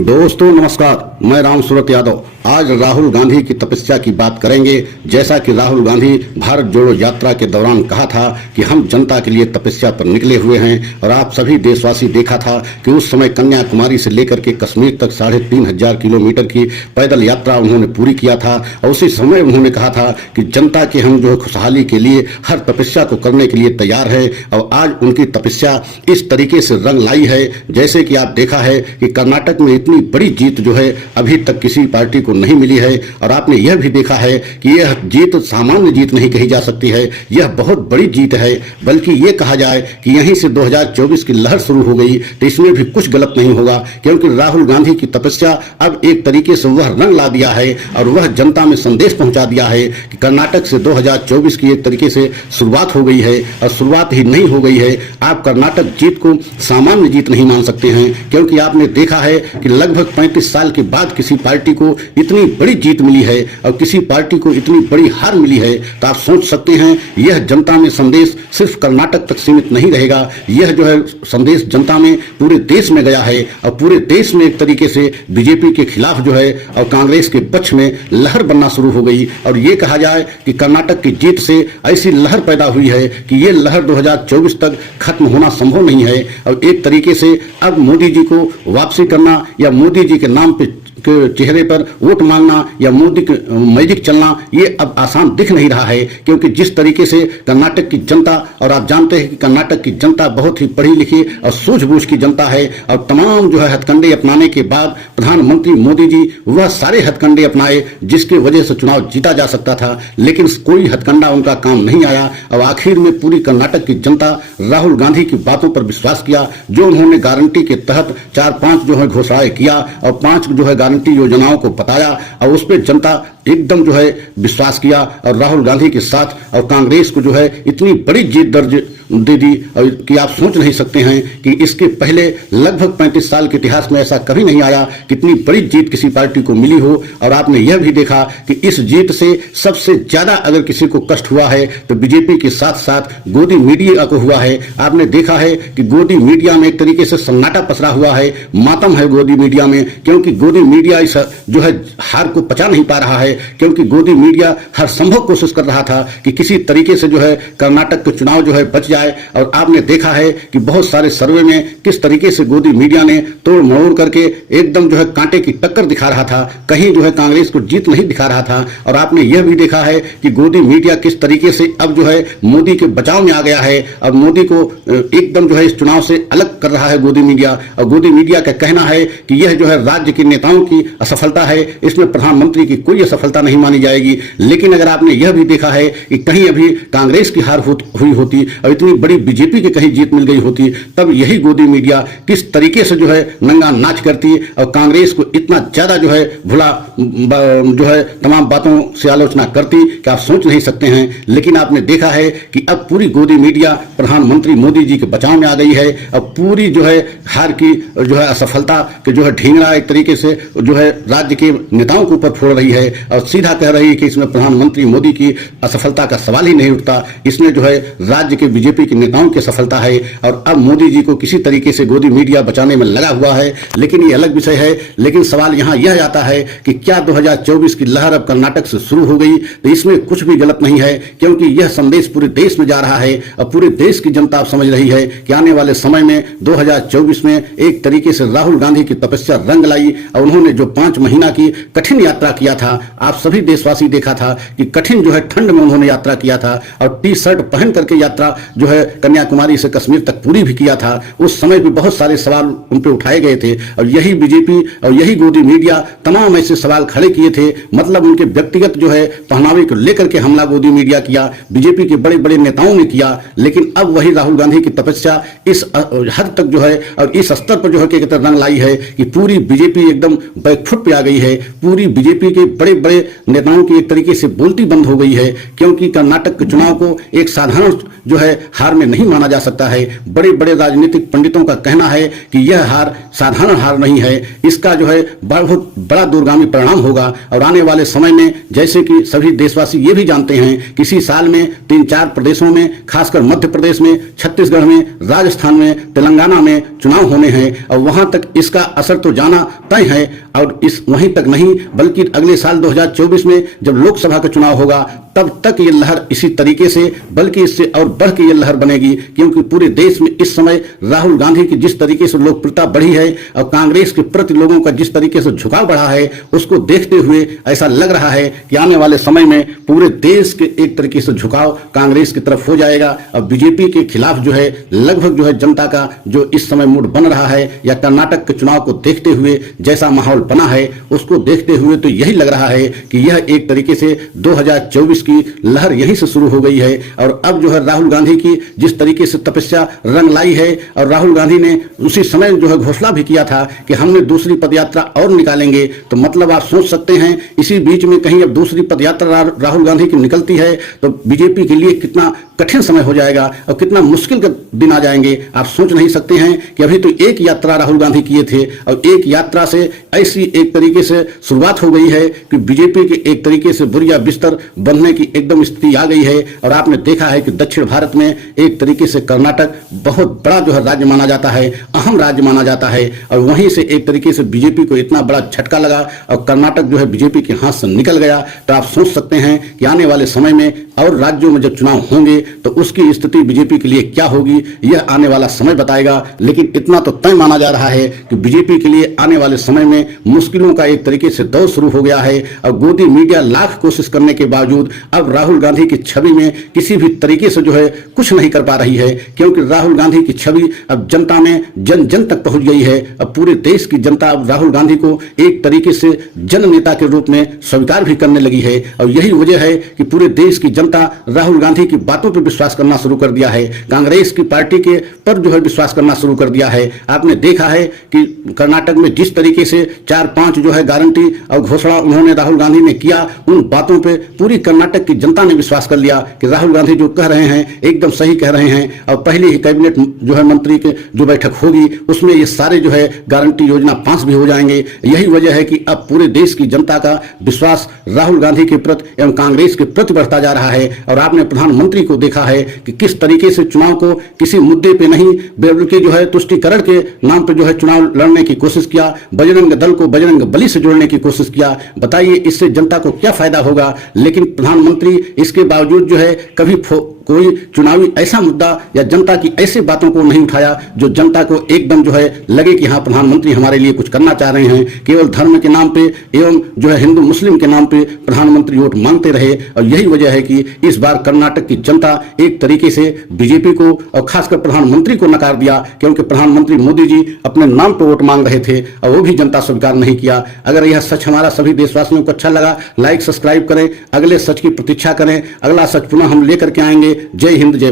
दोस्तों नमस्कार, मैं राम सूरत यादव। आज राहुल गांधी की तपस्या की बात करेंगे। जैसा कि राहुल गांधी भारत जोड़ो यात्रा के दौरान कहा था कि हम जनता के लिए तपस्या पर निकले हुए हैं, और आप सभी देशवासी देखा था कि उस समय कन्याकुमारी से लेकर के कश्मीर तक 3500 किलोमीटर की पैदल यात्रा उन्होंने पूरी किया था। और उसी समय उन्होंने कहा था कि जनता के हम जो है खुशहाली के लिए हर तपस्या को करने के लिए तैयार है। और आज उनकी तपस्या इस तरीके से रंग लाई है, जैसे कि आप देखा है कि कर्नाटक में इतनी बड़ी जीत जो है अभी तक किसी पार्टी को नहीं मिली है। और आपने यह भी देखा है कि यह जीत सामान्य जीत नहीं कही जा सकती है, यह बहुत बड़ी जीत है। बल्कि ये कहा जाए कि यहीं से 2024 की लहर शुरू हो गई, तो इसमें भी कुछ गलत नहीं होगा, क्योंकि राहुल गांधी की तपस्या अब एक तरीके से वह रंग ला दिया है और वह जनता में संदेश पहुंचा दिया है कि कर्नाटक से 2024 की एक तरीके से शुरुआत हो गई है। और शुरुआत ही नहीं हो गई है, आप कर्नाटक जीत को सामान्य जीत नहीं मान सकते हैं, क्योंकि आपने देखा है कि लगभग 35 साल के बाद किसी पार्टी को इतनी बड़ी जीत मिली है और किसी पार्टी को इतनी बड़ी हार मिली है। तो आप सोच सकते हैं यह जनता में संदेश सिर्फ कर्नाटक तक सीमित नहीं रहेगा, यह जो है संदेश जनता में पूरे देश में गया है। और पूरे देश में एक तरीके से बीजेपी के खिलाफ जो है और कांग्रेस के पक्ष में लहर बनना शुरू हो गई। और ये कहा जाए कि कर्नाटक की जीत से ऐसी लहर पैदा हुई है कि ये लहर 2024 तक खत्म होना संभव नहीं है। और एक तरीके से अब मोदी जी को वापसी करना या मोदी जी के नाम पे के चेहरे पर वोट मांगना या मोदी के मैजिक चलना ये अब आसान दिख नहीं रहा है, क्योंकि जिस तरीके से कर्नाटक की जनता, और आप जानते हैं कि कर्नाटक की जनता बहुत ही पढ़ी लिखी और सूझबूझ की जनता है, और तमाम जो है हथकंडे अपनाने के बाद प्रधानमंत्री मोदी जी वह सारे हथकंडे अपनाए जिसकी वजह से चुनाव जीता जा सकता था, लेकिन कोई हथकंडा उनका काम नहीं आया। और आखिर में पूरी कर्नाटक की जनता राहुल गांधी की बातों पर विश्वास किया, जो उन्होंने गारंटी के तहत 4-5 जो है घोषणाएं किया और 5 जो है गारंटी योजनाओं को बताया, और उस पर जनता एकदम जो है विश्वास किया और राहुल गांधी के साथ और कांग्रेस को जो है इतनी बड़ी जीत दर्ज दे दी और कि आप सोच नहीं सकते हैं कि इसके पहले लगभग 35 साल के इतिहास में ऐसा कभी नहीं आया कि इतनी बड़ी जीत किसी पार्टी को मिली हो। और आपने यह भी देखा कि इस जीत से सबसे ज्यादा अगर किसी को कष्ट हुआ है तो बीजेपी के साथ साथ गोदी मीडिया को हुआ है। आपने देखा है कि गोदी मीडिया में एक तरीके से सन्नाटा पसरा हुआ है, मातम है गोदी मीडिया में, क्योंकि गोदी मीडिया इस जो है हार को पचा नहीं पा रहा है, क्योंकि गोदी मीडिया हर संभव कोशिश कर रहा था कि किसी तरीके से जो है कर्नाटक के चुनाव जो है बच जाए। और आपने देखा है कि बहुत सारे सर्वे में किस तरीके से गोदी मीडिया ने तोड़ मरोड़ करके एकदम जो है कांटे की टक्कर दिखा रहा था, कहीं जो है कांग्रेस को जीत नहीं दिखा रहा था। और आपने यह भी देखा है कि गोदी मीडिया किस तरीके से अब जो है मोदी के बचाव में आ गया है, अब मोदी को एकदम जो है इस चुनाव से अलग कर रहा है गोदी मीडिया। और गोदी मीडिया का कहना है कि यह जो है राज्य के नेताओं की असफलता है, इसमें प्रधानमंत्री की कोई असफलता नहीं मानी जाएगी। लेकिन अगर आपने यह भी देखा है कि कहीं अभी कांग्रेस की हार हुई होती और इतनी बड़ी बीजेपी की कहीं जीत मिल गई होती, तब यही गोदी मीडिया किस तरीके से जो है नंगा नाच करती और कांग्रेस को इतना ज्यादा जो है भुला जो है तमाम बातों से आलोचना करती कि आप सोच नहीं सकते हैं। लेकिन आपने देखा है कि अब पूरी गोदी मीडिया प्रधानमंत्री मोदी जी के बचाव में आ गई है। अब पूरी जो है हार की जो है असफलता के जो है ढींगरा एक तरीके से जो है राज्य के नेताओं के ऊपर फोड़ रही है और सीधा कह रही है कि इसमें प्रधानमंत्री मोदी की असफलता का सवाल ही नहीं उठता, इसमें जो है राज्य के बीजेपी के नेताओं की सफलता है। और अब मोदी जी को किसी तरीके से गोदी मीडिया बचाने में लगा हुआ है, लेकिन ये अलग विषय है। लेकिन सवाल यहाँ यह आता है कि क्या 2024 की लहर अब कर्नाटक से शुरू हो गई? तो इसमें कुछ भी गलत नहीं है, क्योंकि यह संदेश पूरे देश में जा रहा है और पूरे देश की जनता अब समझ रही है कि आने वाले समय में 2024 में एक तरीके से राहुल गांधी की तपस्या रंग लाई। और उन्होंने जो 5 महीना की कठिन यात्रा किया था, आप सभी देशवासी देखा था कि कठिन जो है ठंड में उन्होंने यात्रा किया था और टी-शर्ट पहन करके यात्रा जो है कन्याकुमारी से कश्मीर तक पूरी भी किया था। उस समय भी बहुत सारे सवाल उन पर उठाए गए थे और यही बीजेपी और यही गोदी मीडिया तमाम ऐसे सवाल खड़े किए थे। मतलब उनके व्यक्तिगत जो है पहनावे को लेकर के हमला गोदी मीडिया किया, बीजेपी के बड़े बड़े नेताओं ने किया। लेकिन अब वही राहुल गांधी की तपस्या इस हद तक जो है और इस स्तर पर जो है रंग लाई है कि पूरी बीजेपी एकदम बैकफुट पे आ गई है। पूरी बीजेपी के बड़े बड़े बड़े नेताओं की एक तरीके से बोलती बंद हो गई है, क्योंकि कर्नाटक के चुनाव को एक साधारण जो है हार में नहीं माना जा सकता है। बड़े बड़े राजनीतिक पंडितों का कहना है कि यह हार साधारण हार नहीं है, इसका जो है बहुत बड़ा दूरगामी परिणाम होगा। और आने वाले समय में, जैसे कि सभी देशवासी ये भी जानते हैं, किसी साल में 3-4 प्रदेशों में, खासकर मध्य प्रदेश में, छत्तीसगढ़ में, राजस्थान में, तेलंगाना में चुनाव होने हैं और वहां तक इसका असर तो जाना तय है। और इस वहीं तक नहीं, बल्कि अगले साल 2024 में जब लोकसभा का चुनाव होगा तब तक ये लहर इसी तरीके से, बल्कि इससे और बढ़ के ये लहर बनेगी, क्योंकि पूरे देश में इस समय राहुल गांधी की जिस तरीके से लोकप्रियता बढ़ी है और कांग्रेस के प्रति लोगों का जिस तरीके से झुकाव बढ़ा है, उसको देखते हुए ऐसा लग रहा है कि आने वाले समय में पूरे देश के एक तरीके से झुकाव कांग्रेस की तरफ हो जाएगा। और बीजेपी के खिलाफ जो है लगभग जो है जनता का जो इस समय मूड बन रहा है, या कर्नाटक के चुनाव को देखते हुए जैसा माहौल बना है, उसको देखते हुए तो यही लग रहा है कि यह एक तरीके से 2024 की लहर यहीं से शुरू हो गई है। और अब जो है राहुल गांधी की जिस तरीके से तपस्या रंग लाई है, और राहुल गांधी ने उसी समय जो है घोषणा भी किया था कि हमने दूसरी पदयात्रा और निकालेंगे, तो मतलब आप सोच सकते हैं इसी बीच में कहीं अब दूसरी पदयात्रा राहुल गांधी की निकलती है तो बीजेपी के लिए कितना कठिन समय हो जाएगा और कितना मुश्किल का दिन आ जाएंगे। आप सोच नहीं सकते हैं कि अभी तो एक यात्रा राहुल गांधी किए थे और एक यात्रा से ऐसी एक तरीके से शुरुआत हो गई है कि बीजेपी के एक तरीके से बुरिया बिस्तर बनने की एकदम स्थिति आ गई है। और आपने देखा है कि दक्षिण भारत में एक तरीके से कर्नाटक बहुत बड़ा जो है राज्य माना जाता है, अहम राज्य माना जाता है, और वहीं से एक तरीके से बीजेपी को इतना बड़ा झटका लगा और कर्नाटक जो है बीजेपी के हाथ से निकल गया। तो आप सोच सकते हैं कि आने वाले समय में और राज्यों में जब चुनाव होंगे तो उसकी स्थिति बीजेपी के लिए क्या होगी, यह आने वाला समय बताएगा। लेकिन इतना तो तय माना जा रहा है कि बीजेपी के लिए आने वाले समय में मुश्किलों का एक तरीके से दौर शुरू हो गया है। और गोदी मीडिया लाख कोशिश करने के बावजूद अब राहुल गांधी की छवि में किसी भी तरीके से जो है कुछ नहीं कर पा रही है, क्योंकि राहुल गांधी की छवि अब जनता में जन जन तक पहुंच गई है। अब पूरे देश की जनता अब राहुल गांधी को एक तरीके से जन नेता के रूप में स्वीकार भी करने लगी है। और यही वजह है कि पूरे देश की जनता राहुल गांधी की बातों पर विश्वास करना शुरू कर दिया है, कांग्रेस की पार्टी के पर जो है विश्वास करना शुरू कर दिया है। आपने देखा है कि कर्नाटक में जिस तरीके से 4-5 जो है गारंटी और घोषणा उन्होंने राहुल गांधी ने किया, उन बातों पे पूरी कर्नाटक की जनता ने विश्वास कर लिया कि राहुल गांधी जो कह रहे हैं एकदम सही कह रहे हैं। और पहली ही कैबिनेट जो है मंत्री के जो बैठक होगी उसमें ये सारे जो है गारंटी योजना पास भी हो जाएंगे। यही वजह है कि अब पूरे देश की जनता का विश्वास राहुल गांधी के प्रति एवं कांग्रेस के प्रति बढ़ता जा रहा है। और आपने प्रधानमंत्री को देखा है कि किस तरीके से चुनाव को किसी मुद्दे पे नहीं बल्कि जो है तुष्टीकरण के नाम पे जो है चुनाव लड़ने की कोशिश किया, बजरंग दल को बजरंग बली से जोड़ने की कोशिश किया। बताइए इससे जनता को क्या फायदा होगा। लेकिन प्रधानमंत्री इसके बावजूद जो है कभी कोई चुनावी ऐसा मुद्दा या जनता की ऐसी बातों को नहीं उठाया जो जनता को एकदम जो है लगे कि हाँ प्रधानमंत्री हमारे लिए कुछ करना चाह रहे हैं। केवल धर्म के नाम पे एवं जो है हिंदू मुस्लिम के नाम पे प्रधानमंत्री वोट मांगते रहे। और यही वजह है कि इस बार कर्नाटक की जनता एक तरीके से बीजेपी को और खासकर प्रधानमंत्री को नकार दिया, क्योंकि प्रधानमंत्री मोदी जी अपने नाम पर वोट मांग रहे थे और वो भी जनता स्वीकार नहीं किया। अगर यह सच हमारा सभी देशवासियों को अच्छा लगा, लाइक सब्सक्राइब करें, अगले सच की प्रतीक्षा करें। अगला सच पुनः हम लेकर के आएंगे। जय हिंद, जय